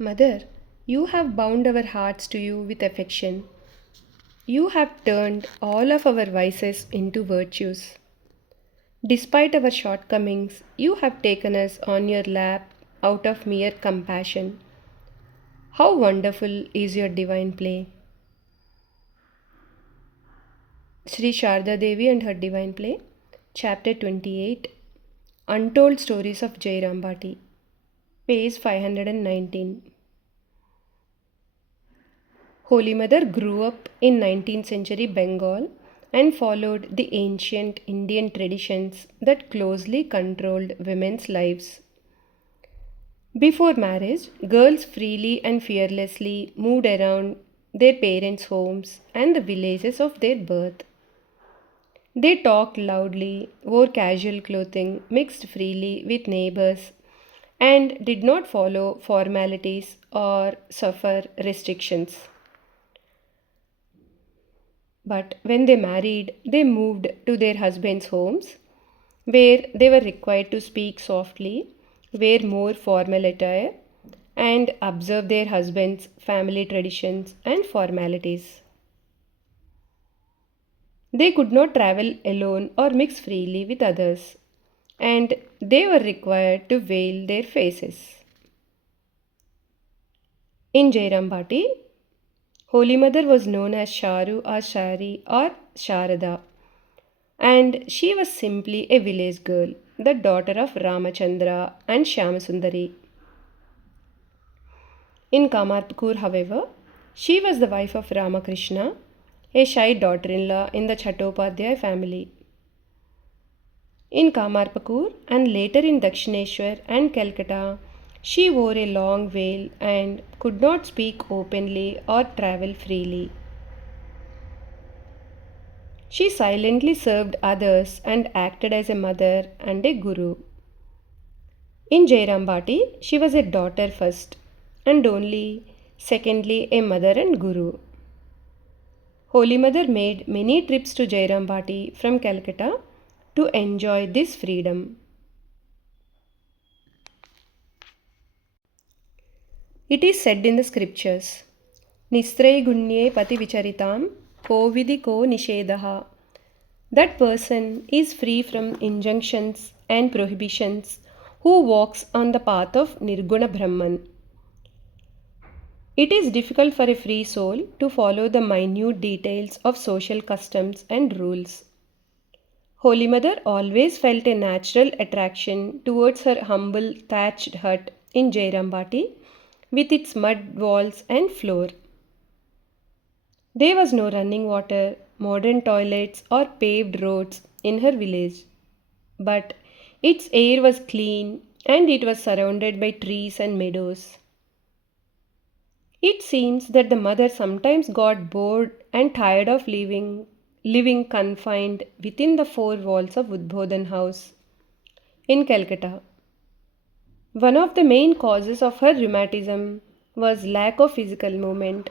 Mother, you have bound our hearts to you with affection. You have turned all of our vices into virtues. Despite our shortcomings, you have taken us on your lap out of mere compassion. How wonderful is your divine play! Sri Sharda Devi and her divine play, Chapter 28, Untold Stories of Jayarambati, page 519. Holy Mother grew up in 19th century Bengal and followed the ancient Indian traditions that closely controlled women's lives. Before marriage, girls freely and fearlessly moved around their parents' homes and the villages of their birth. They talked loudly, wore casual clothing, mixed freely with neighbors, and did not follow formalities or suffer restrictions. But when they married, they moved to their husbands' homes, where they were required to speak softly, wear more formal attire, and observe their husbands' family traditions and formalities. They could not travel alone or mix freely with others, and they were required to veil their faces. In Jairambati, Holy Mother was known as Sharu or Shari or Sharada, and she was simply a village girl, the daughter of Ramachandra and Shyamasundari. In Kamarpukur, however, she was the wife of Ramakrishna, a shy daughter in law in the Chattopadhyay family. In Kamarpukur and later in Dakshineshwar and Calcutta, she wore a long veil and could not speak openly or travel freely. She silently served others and acted as a mother and a guru. In Jairambati, she was a daughter first and only secondly a mother and guru. Holy Mother made many trips to Jairambati from Calcutta to enjoy this freedom. It is said in the scriptures, Nistraya Gunye Pati Vicharitam Kovidi Ko Nishedaha. That person is free from injunctions and prohibitions who walks on the path of Nirguna Brahman. It is difficult for a free soul to follow the minute details of social customs and rules. Holy Mother always felt a natural attraction towards her humble thatched hut in Jairambati with its mud walls and floor. There was no running water, modern toilets, or paved roads in her village, but its air was clean and it was surrounded by trees and meadows. It seems that the mother sometimes got bored and tired of living confined within the four walls of Udbodhan House in Calcutta. One of the main causes of her rheumatism was lack of physical movement,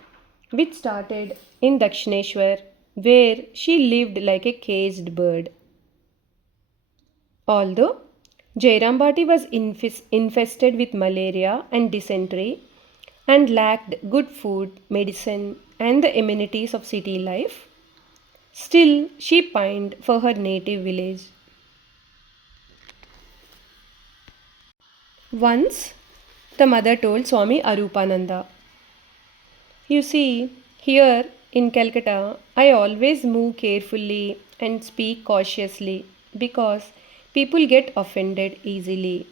which started in Dakshineshwar, where she lived like a caged bird. Although Jairambati was infested with malaria and dysentery and lacked good food, medicine, and the amenities of city life, still she pined for her native village. Once, the mother told Swami Arupananda, "You see, here in Calcutta, I always move carefully and speak cautiously because people get offended easily.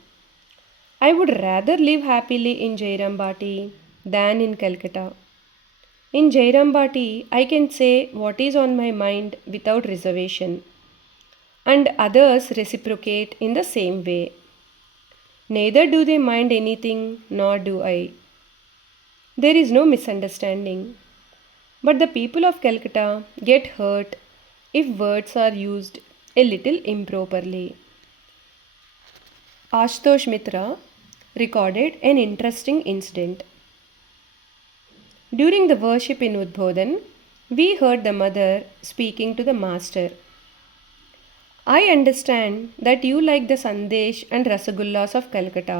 I would rather live happily in Jairambati than in Calcutta. In Jairambati, I can say what is on my mind without reservation, and others reciprocate in the same way. Neither do they mind anything, nor do I. There is no misunderstanding. But the people of Calcutta get hurt if words are used a little improperly." Ashutosh Mitra recorded an interesting incident. During the worship in Udbodhan, we heard the mother speaking to the master. "I understand that you like the sandesh and rasagullas of Calcutta,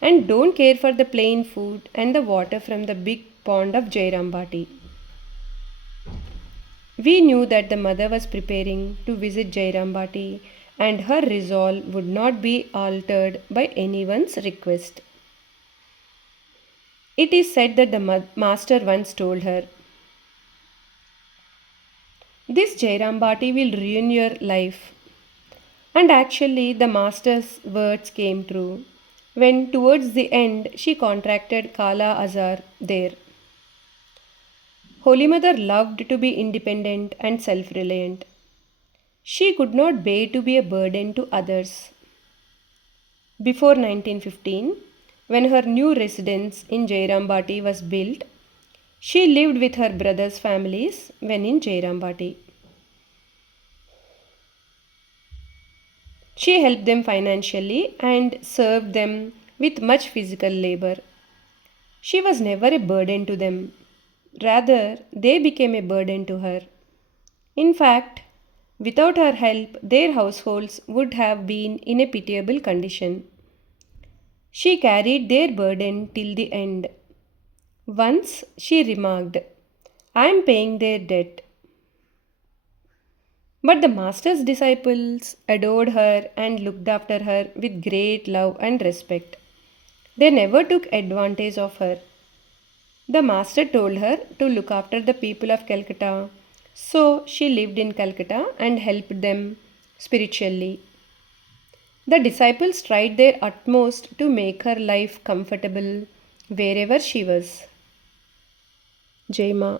and don't care for the plain food and the water from the big pond of Jayarambati. We knew that the mother was preparing to visit Jayarambati and her resolve would not be altered by anyone's request. It is said that the master once told her, "This Jayarambati will ruin your life." And actually, the master's words came true when, towards the end, she contracted Kala Azar there. Holy Mother loved to be independent and self reliant. She could not bear to be a burden to others. Before 1915, when her new residence in Jayarambati was built, she lived with her brothers' families when in Jayarambati. She helped them financially and served them with much physical labor. She was never a burden to them. Rather, they became a burden to her. In fact, without her help, their households would have been in a pitiable condition. She carried their burden till the end. Once she remarked, "I am paying their debt." But the Master's disciples adored her and looked after her with great love and respect. They never took advantage of her. The Master told her to look after the people of Calcutta, so she lived in Calcutta and helped them spiritually. The disciples tried their utmost to make her life comfortable wherever she was. Jai Ma.